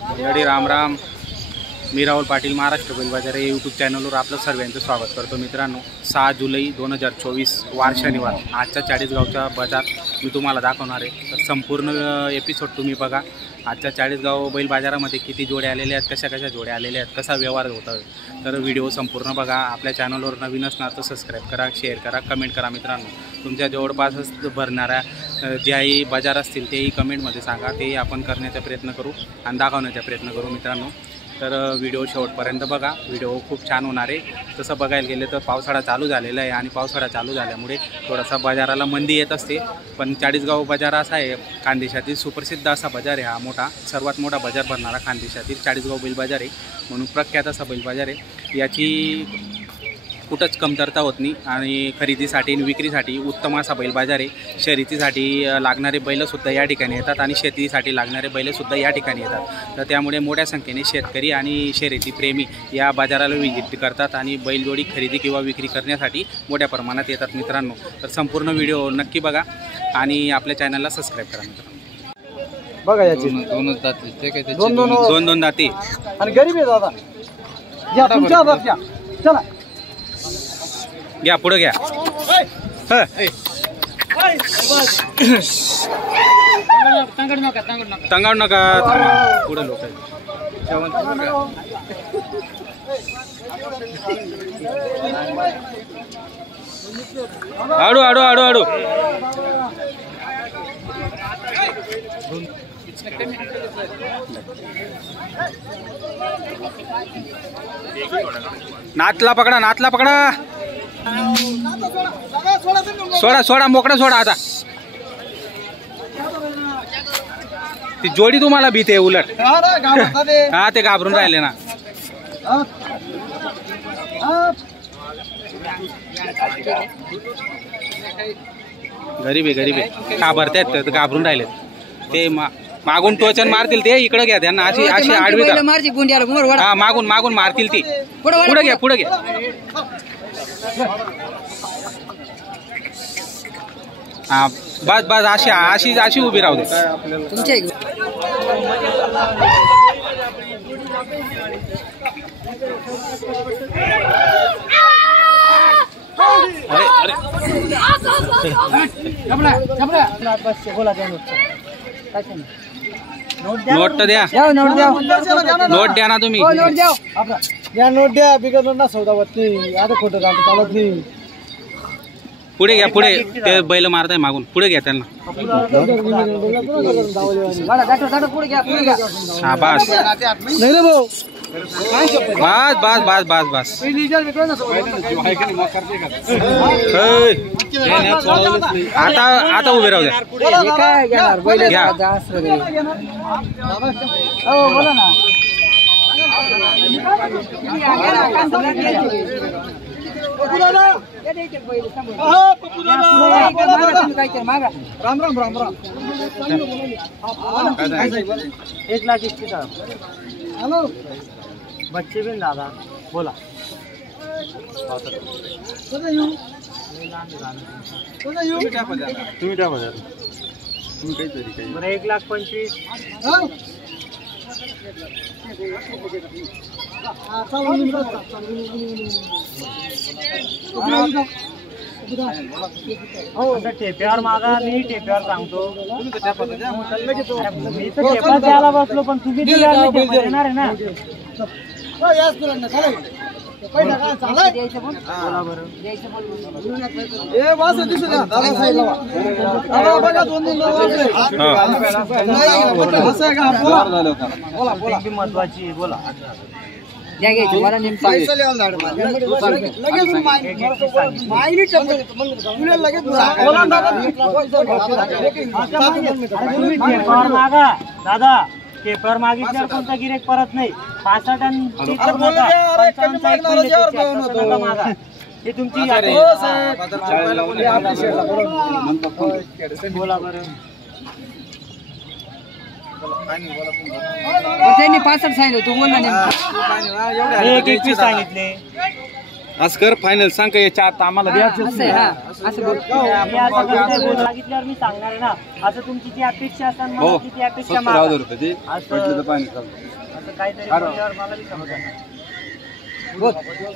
मंडळी राम राम. मी राहुल पाटील, महाराष्ट्र बैल बाजार या यूट्यूब चॅनलवर आपलं सर्वांचं स्वागत करतो. मित्रांनो, 6 जुलै 2024 वार शनिवार आजच्या चाळीसगावचा बाजार मी तुम्हाला दाखवणार आहे. तर संपूर्ण एपिसोड तुम्ही बघा. आजच्या चाळीसगाव बैल बाजारामध्ये किती जोड्या आलेल्या आहेत, कशा कशा जोड्या आलेल्या आहेत, कसा व्यवहार होता, तर व्हिडिओ संपूर्ण बघा. आपल्या चॅनलवर नवीन असणार तर सबस्क्राईब करा, शेअर करा, कमेंट करा. मित्रांनो, तुमच्या जवळपास भरणाऱ्या ज्याही बाजार असतील तेही कमेंटमध्ये सांगा. तेही आपण करण्याचा प्रयत्न करू आणि दाखवण्याचा प्रयत्न करू. मित्रांनो, तर व्हिडिओ शेवटपर्यंत बघा. व्हिडिओ खूप छान होणार आहे. तसं बघायला गेलं तर पावसाळा चालू झालेला आहे आणि पावसाळा चालू झाल्यामुळे थोडासा बाजाराला मंदी येत असते. पण चाळीसगाव बाजार असा आहे, खानदेशातील सुप्रसिद्ध असा बाजार आहे. हा मोठा, सर्वात मोठा बाजार भरणारा खानदेशातील चाळीसगाव बैल बाजार आहे, म्हणून प्रख्यात असा बैल बाजार आहे. याची कुठंच कमतरता होत नाही आणि खरेदीसाठी आणि विक्रीसाठी उत्तम असा बैल बाजार आहे. शर्यतीसाठी लागणारे बैलसुद्धा या ठिकाणी येतात आणि शेतीसाठी लागणारे बैलसुद्धा या ठिकाणी येतात. तर त्यामुळे मोठ्या संख्येने शेतकरी आणि शर्यती प्रेमी या बाजाराला व्हिजिट करतात आणि बैलजोडी खरेदी किंवा विक्री करण्यासाठी मोठ्या प्रमाणात येतात. मित्रांनो, तर संपूर्ण व्हिडिओ नक्की बघा आणि आपल्या चॅनलला सबस्क्राईब करा. मित्रांनो, बघा याची दोनच दाती, ते काय दोन दाती आणि गरीब आहे दादा. घ्या तुमच्या हातात घ्या. चला घ्या, पुढे घ्या. तंगावू नका, पुढे लोक आडू आडू आडू आडू. नातला पकडा, नातला पकडा. सोडा सोडा, मोकळा सोडा. आता ती जोडी तुम्हाला भीते उलट. हा, ते घाबरून राहिले ना. गरीब आहे, गरीब आहे. घाबरतायत, घाबरून राहिले ते. मागून टोचन मारतील ते. इकडे घ्या त्यांना, अशी अशी आडवी करा. हा, मागून मागून मारतील ती. पुढे घ्या, पुढे घ्या. हा, बस बस, अशी अशी अशी उभी राहू दे. नोट तर द्या, नोट द्या ना तुम्ही. नोट द्या. बिगर नोट ना सौदा होत नाही. आता खोटं चालत नाही. पुढे घ्या, पुढे. ते बैल मारताय मागून. पुढे घ्या त्यांना. हा, बस नाही रे भाऊ. बस बस बस बस बस. आता आता उभे राहू द्या. बोला ना. राम राम राम राम. 1,21,000. हॅलो, बच्चे बिन दादा बोला. तुम्ही त्या बाजार, तुम्ही काहीतरी काही. बरं, 1,25,000. हो, टेप्यावर मागा. मी टेप्यावर सांगतो. मी तर टेप्यावर द्यायला बसलो, पण तुम्ही देणार आहे ना. महत्वाची बोला. दादा, पेपर मागितल्यावर कोणता गिरेक परत नाही. 65 मागा. हे तुमची बोला बरं. त्यांनी 65 सांगितलं, तू बोल ना. 21 सांगितले. असं कर, फायनल सांग का याच्या आता आम्हाला द्यायचं. सांगितल्यावर मी सांगणार ना. असं तुमची ती अपेक्षा असतात, ती अपेक्षा. असं काहीतरी बोलल्यावर मला बी समजेना.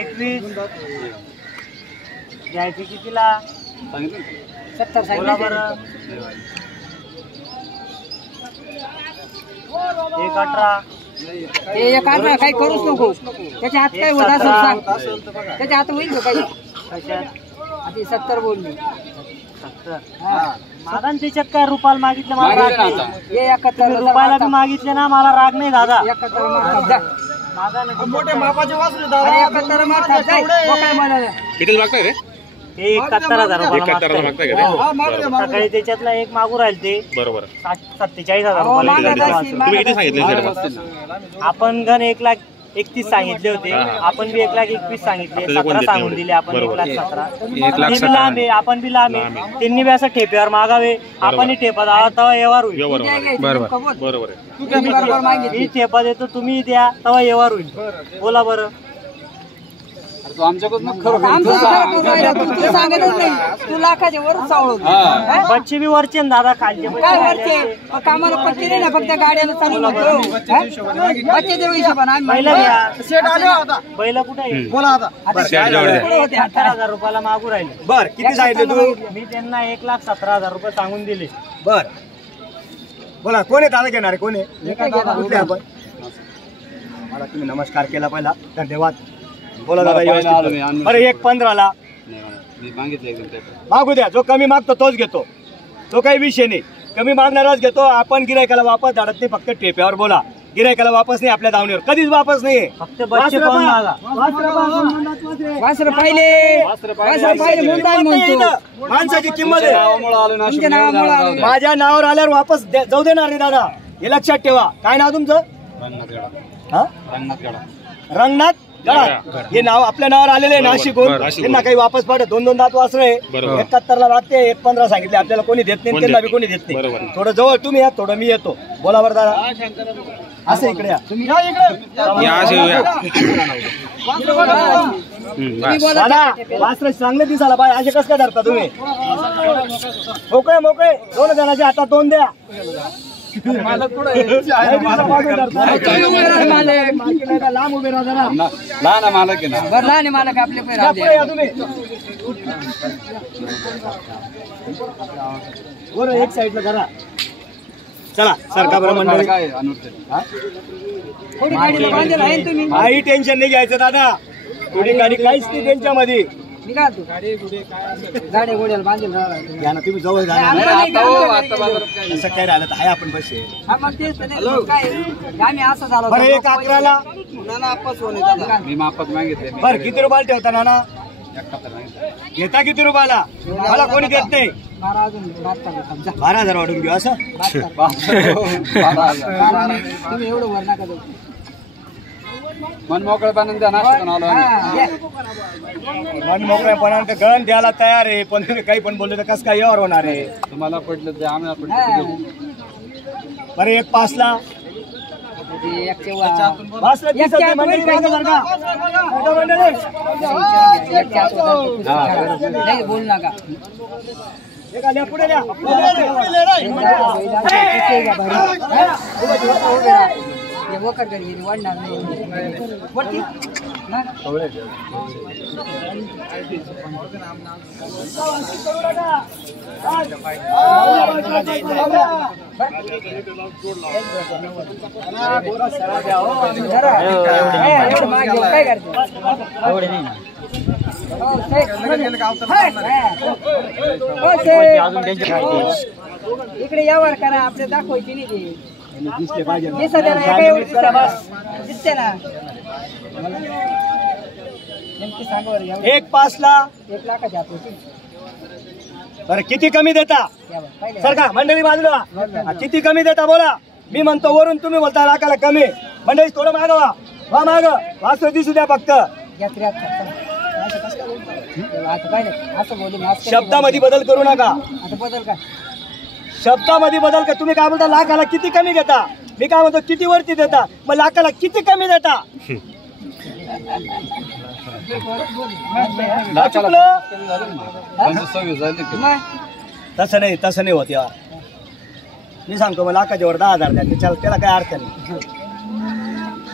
21 द्यायचे कितीला? 70 बोला बरं. 1.18 ते 1.18 काही करूच नको. त्याच्या हात काय होत असेल सांग. त्याच्या हात होईल का काही? आधी 70 बोलली. 70 माझा त्याच्यात काय रुपयाला मागितलं मला राग नाही. हे 71 रुपयाला बी मागितले ना मला राग नाही दादा. 71 मागतात जा. मोठे मापाचे वासरे अरे 71 मागतात जाय. काय म्हणाले? किती मागताय रे? ते 71,000 रुपयाला 71,000 मागताय का ते? सकाळी त्याच्यातला एक मागू राहील ते बरोबर. 47,000 हो, रुपयाला. मागत असेल, तुम्ही किती सांगितले मागत सर? असेल. आपण गण 1,31,000 सांगितले होते. आपण बी 1,21,000 सांगितले. आपल्याला कोण 17 देत सांगून नाही दिले आपण. बरोबर. 1,17,000 1,17,000. ते बी लांब आहे, आपण बी लांब आहे. त्यांनी बी असं ठेप्यावर मागावे, आपण ठेपा द्यावा तेव्हा व्यवहार होईल. बरोबर बरोबर बरोबर आहे. तुम्ही बरोबर मागितली. मी ठेपा देतो, तुम्ही द्या तेव्हा व्यवहार होईल. बोला बरं. आमचं खरं करून राहिला. तू सांगतच नाही. तू लाखाच्या वर सावळत. बच्चे बी वरचे ना दादा, खालचे बच्चे काय खाली वरचे? असते. मग कामाला पट्टी नाही ना, फक्त गाड्याला चालू नको. बच्चेच्या हिशोबाने आम्ही बैल घ्या. बैल कुठे आहे? शेट जवळ द्या. 71,000 रुपयाला मागू राहिले. बर किती सांगितले तू? मी त्यांना 1,17,000 रुपये सांगून दिले. बर बोला कोण आहे दादा घेणारे? कोण आहे? कुठले आपण? मला तुम्ही नमस्कार केला पहिला, धन्यवाद. बोला दादा व्यवस्थित. बरं 1.15ला मागू द्या. जो कमी मागतो तोच घेतो, तो काही विषय नाही. कमी मागणाराच घेतो आपण. गिरायकाला वापस धाडत नाही, फक्त टेप्यावर बोला. गिरायकाला वापस नाही, आपल्या दावणीवर कधीच वापस नाही. फक्त बच्चे पाहून मागा. वासर पाहिले म्हणून काय म्हणतो. माणसाची किंमत आहे. तुमच्या नावामुळे आलो. माझ्या नावावर आल्यावर वापस जाऊ देणार नाही दादा, हे लक्षात ठेवा. काय नाव तुमचं? हा? रंगनाथ गडा. हे नाव आपल्या नावावर आलेले आहे नाशिकहून. त्यांना काही वापस पाठवत. 2 दात वासरे 71ला मागते. 1.15 सांगितले. आपल्याला कोणी देत नाही, त्यांना बी कोणी देत नाही. थोडं जवळ तुम्ही या, थोडं मी येतो. बोला बरं दादा. असं इकडे या. तुम्ही या इकडे. दादा वासरे चांगले दिसायला बाय. असे कसं काय धरता तुम्ही? मोकळे मोकळे. 2 जणांच्या हातात 2 द्या. लांब उभे राहा जरा. बरं लहान मालक आपले पैर राहू पुढे या तुम्ही. बरं एक साईडला करा. चला सरका बरं मंडळी. थोडी गाडीला बांधेल आहे ना तुम्ही. काही टेन्शन नाही घ्यायचं दादा. थोडी गाडी काहीच नाही त्यांच्यामध्ये. निघा तू गाडी घोड्याला बांधेल. घ्या ना तुम्ही जवळ घ्या ना. असं काय राहिलं तर आहे आपण बसे. मग तेच तर नाही. काय आम्ही असं झालो. बरं 1.11ला मी माफत मागितले. बरं किती रुपयाला ठेवता नाना? घेता किती रुपयाला? मला कोणी देत नाही. 12,000 वाढून घेऊ असं. तुम्ही एवढं वर नका जाऊ. मन मोकळेपणाने द्या नाश्ता करून आलो आम्ही. मन मोकळेपणाने गण द्यायला तयार आहे, पण तुम्ही काही पण बोलले तर कसं काय यावर होणार आहे? तुम्हाला पडलं ते आम्हाला पडलं. बरं 1.5ला वासरे दिसत नाही मंडळी, मागं सरका. सरका मंडळी. नाही बोल नका. हे का, द्या, पुढे द्या. वकर करी वाढणार नाही. वरती ना काय करते. इकडे यावर करा. आपले दाखवायची नाही ते. दिसले पाहिजे ना. दिसते ना. नेमकी सांगा बरं. 1.5ला 1 लाखाच्या आत होती. बरं किती कमी देता? सरका मंडळी बाजूला. किती कमी देता बोला. मी म्हणतो वरून, तुम्ही बोलता लाखाला कमी. मंडळी थोडं मागवा. वा माग वासर दिसू द्या फक्त. शब्दामध्ये बदल करू नका. आता बदल काय? शब्दामध्ये बदल का. तुम्ही काय म्हणता लाखाला किती कमी घेता? मी काय म्हणतो किती वरती देता? मग लाखाला किती कमी देता? चुकलो? तसं नाही, तसं नाही होत यार. मी सांगतो मग लाखाच्या वर 10,000 द्या. त्याला काय अर्थ नाही.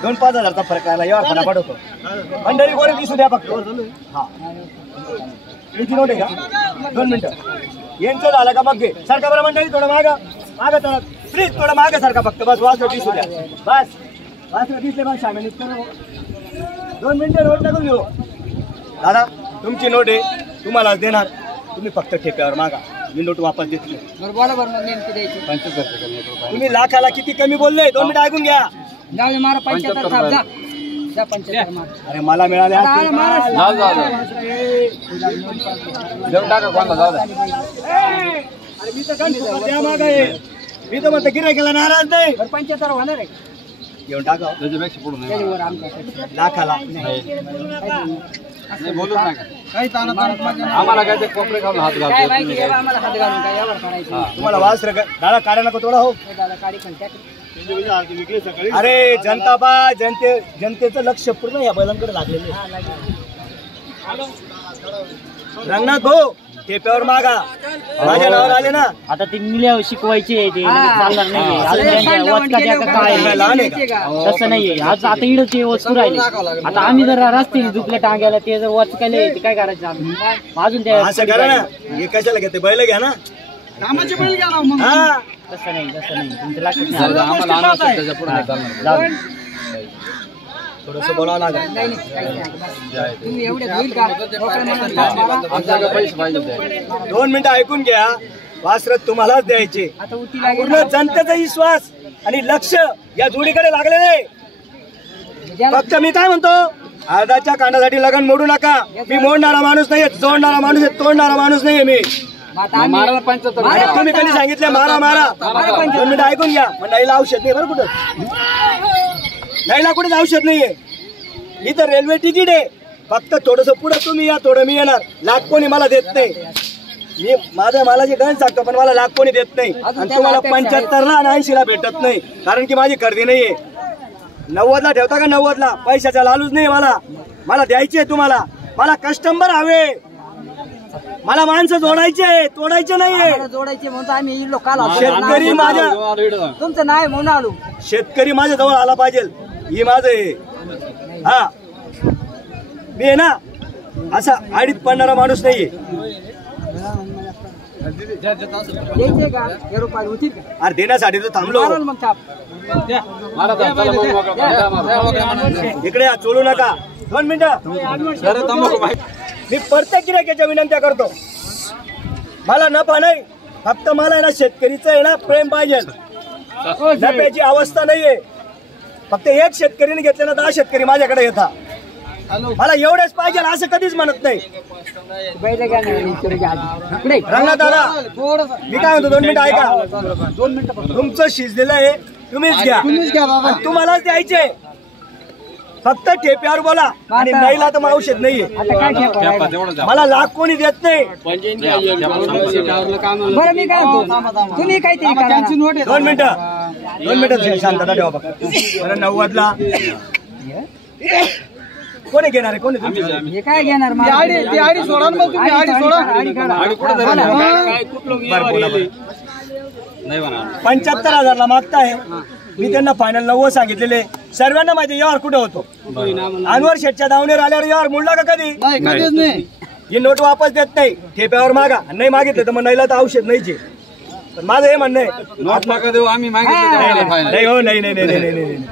2-5 हजारचा फरक आला यावर फटाफट होतो. मंडळी कोणी दिसू द्या फक्त. हा किती नोट आहे का? 2 मिनिटं. यांचं झालं का मग घे. सारखा बरं मंडळी, थोडं मागं थोडं प्लीज, थोडं मागं सारखा फक्त. बस वासरं दिसू द्या. बस वासरं दिसले मग शामिल 2 मिनिटं नोट टाकून घेऊ. दादा तुमची नोट आहे, तुम्हालाच देणार. तुम्ही फक्त ठेप्यावर मागा, मी नोट वापस देत नाही. बरोबर मग नेमकी द्यायची. 75 तुम्ही लाखाला किती कमी बोलले? 2 मिनिटं ऐकून घ्या. जाऊ दे मारा 75 थांब जा. जा 75 मार. अरे मला मिळाले अरे मारा. देऊन टाका कोणाला, जाऊ द्या. अरे मी तर काय द्या मागा आहे. मी तर म्हणतो गिऱ्हाईकाला नाराज नाही. 75 होणार आहे. घेऊन टाका त्याच्यापेक्षा पुढे नाही. त्याच्यावर आमच्या लाखाला. नाही बोलूच नका. आम्हाला काय ते कोपरे खाऊन हात काय घालतो. माहिती आहे आम्हाला हात घालून काय यावर करायचं. तुम्हाला वास दादा काढा नको थोडा. हो दादा काढी पण टाक. अरे जनता बा, जनतेचं लक्ष पूर्ण या बैलांकडे लागलेलं आहे. रंगनाथ भाऊ ठेप्यावर मागा. माझ्या नावावर आले ना. आता ते मिल्या शिकवायचे ते हा. चालणार नाही. हा. अजून त्यांच्या वचकाच्या का काय लहान आहे का? तसं नाहीये. आज आता इकडे ते वस्तू राहिले. आता आम्ही जर रस्त्याने दुखल्या टांग्याला ते जर वचकायला ते काय करायचं आम्ही? अजून त्या असं करा ना, हे कशाला घेते बैल घ्या ना. कामाचे बैल घ्या ना मग. हा तसं नाही तुमच्या लक्षात जाऊ नाही. द्या, आम्हाला आणा असेल त्याच्या पुढे नाही चालणार. जाऊ दे. थोडस बोलावं लागेल. नाही नाही काही नाही. तुम्ही एवढे होईल का? लोकांना म्हणून ताप मारा. आमच्याकडे पैसे पाहिजे होते. 2 मिनिटं ऐकून घ्या. वासरत तुम्हालाच द्यायचे. आता उती लागेल पूर्ण जनतेचा विश्वास आणि लक्ष या जोडीकडे लागलेलं आहे. ज्याला फक्त मी काय म्हणतो, आदाच्या कांडासाठी लगन मोडू नका. मी मोडणारा माणूस नाहीये, जोडणारा माणूस आहे, तोडणारा माणूस नाहीये मी. आता आम्ही- मारायला 75. आणि तुम्ही कधी सांगितले मारा मारा. 2 मिनिटं ऐकून घ्या. मग नाहीला औषध नाही बरं कुठं. नाहीला कुठेच औषध नाहीये. इथं रेल्वे तिकीट आहे. फक्त थोडस पुढे तुम्ही या, थोडं मी येणार. लाख कोणी मला देत नाही. मी माझ्या मालाची गण सांगतो, पण मला लाख कोणी देत नाही. आणि तुम्हाला 75ला आणि 80ला भेटत नाही, कारण की माझी खरेदी नाहीये. 90ला ठेवता का? 90ला. पैशाचा लालूच नाही मला. मला द्यायचे तुम्हाला. मला कस्टमर हवे. मला माणसं जोडायचे, तोडायचे नाहीये. आम्हाला जोडायचे म्हणतो आम्ही इडलो काल आलो. शेतकरी माझ्या तुमचं नाही म्हणून आलो. शेतकरी माझ्या जवळ आला पाहिजे. ही माझं आहे. हा मी आहे ना असा आडीत पडणारा माणूस नाहीये. द्यायचे का? हे रुपये होतील का? अरे देण्यासाठी तर थांबलो. माराल मग थाप. मारा चला बघू मोकळं. इकडे या, चोळू नका. 2 मिनिटं. मी प्रत्येक गिऱ्हाईकाच्या विनंत्या करतो. मला नफा नाही, फक्त मला आहे ना शेतकरीचं आहे ना प्रेम पाहिजे. नफ्याची अवस्था नाहीये. फक्त एक शेतकरीने घेतले ना 10 शेतकरी माझ्याकडे येतात. मला एवढेच पाहिजे असं कधीच म्हणत नाही. बैल घ्या ना, इकडे घ्या आधी. इकडे. रंगनाथ दादा थोडंसं. मी काय म्हणतो, 2 मिनिटं ऐका. 2 मिनिटं. तुमचं शिजलेलं आहे, तुम्हीच घ्या. आणि तुम्हालाच द्यायचे. फक्त ठेप्यावर बोला. आणि नाहीला तर मग औषध नाहीये. आता काय ठेवा? मला लाख कोणी देत नाही. बरं मी काय म्हणतो, तुम्ही काहीतरी करा ना. 2 मिनिटं शांतता ठेवा फक्त. बरं 90ला कोणी घेणार आहे? कोणी तुमची? हे काय घेणार? आडी सोडा मग तुम्ही. आडी सोडा. आडी काढा. बरं, बोला बरं. 75,000ला मागताय. मी त्यांना फायनल 90 सांगितलेले. सर्वांना माहिती यावर कुठे होतो. अनवर शेठच्या दावणीवर आल्यावर यावर मुडला का कधी? नाही. ही नोट वापस देत नाही. ठेप्यावर मागा. नाही मागितलं तर मग नाहीला तर औषध नाहीचे. पण माझं हे म्हणणं आहे, नोट नका देऊ, आम्ही मागितले फायनल. नाही हो, नाही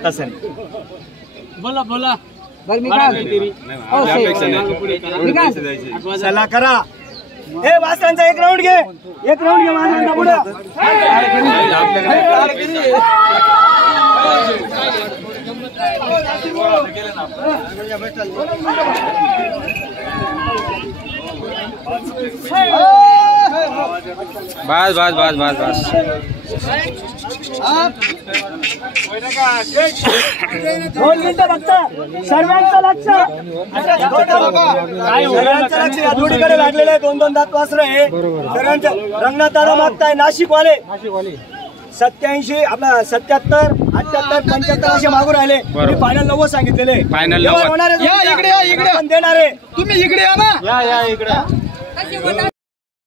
तसं नाही. बरं मी काय म्हणतो, हो, मी काय म्हणतो, चला करा. हे वासरांचा एक राऊंड घे. एक राऊंड घे वासरांचा पुढं. बस बस बस बस बस. 2 मिनिटं फक्त. सर्वांचं लक्ष. सर्वांचं लक्ष या जोडीकडे लागलेलं आहे. 2-2 दात वासरं आहे सर्वांच्या. रंगनाथ दादा मागताय नाशिकवाले. 87 आपला 77, 78, 75 असे मागून राहिले. मी फायनल 90 सांगितलेले. फायनल होणार आहे. इकडे आपण देणार आहे. तुम्ही इकडे या ना. या इकडे.